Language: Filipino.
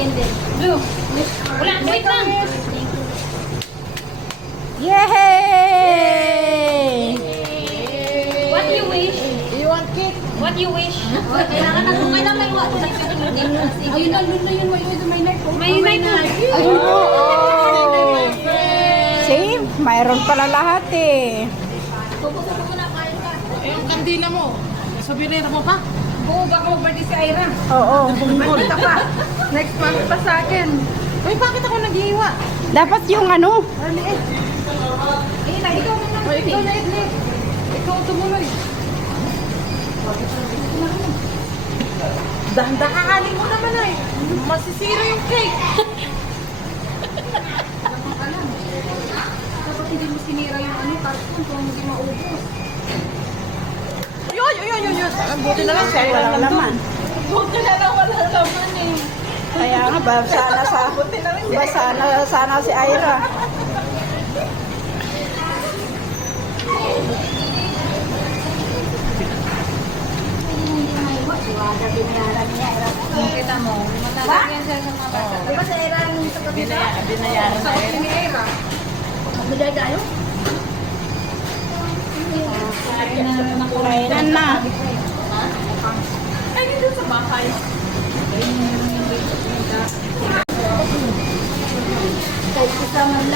akin din. Blue. Wala, wait lang. Yay! What you wish? You want cake? What you wish? Kailangan na kung kailan may what. Ayun na, doon na yun. May knife. May knife. Ayun oh. See? Mayroon pala lahat eh. Pupusuko mo na, kain ka. Yung kandila mo. Souvenir mo pa? Oo, baka mag-birthday si Ira. Oo. Basta pa. Next month pa sa akin. Uy, bakit ako nag-iiwa? Dapat yung ano, Maliit. Eh, na, ikaw na lang. O, ikaw na itlit. Ikaw tumuloy. Dahan-dahanin mo naman ay. Masisira yung cake. Dapat hindi mo sinira yung ano, carton kung hindi maubos. Yun. Buti na lang siya. wala naman. Buti na lang wala laman eh. Kaya nga, sana si Ira. Kita mo, matalagyan siya sa mga bata. Diba si Ira yung sa kabila? Binayaran Sa kapatid ni Ira. Magbigay tayo? Kainan na. Ay, dito sa bahay. Kahit isa man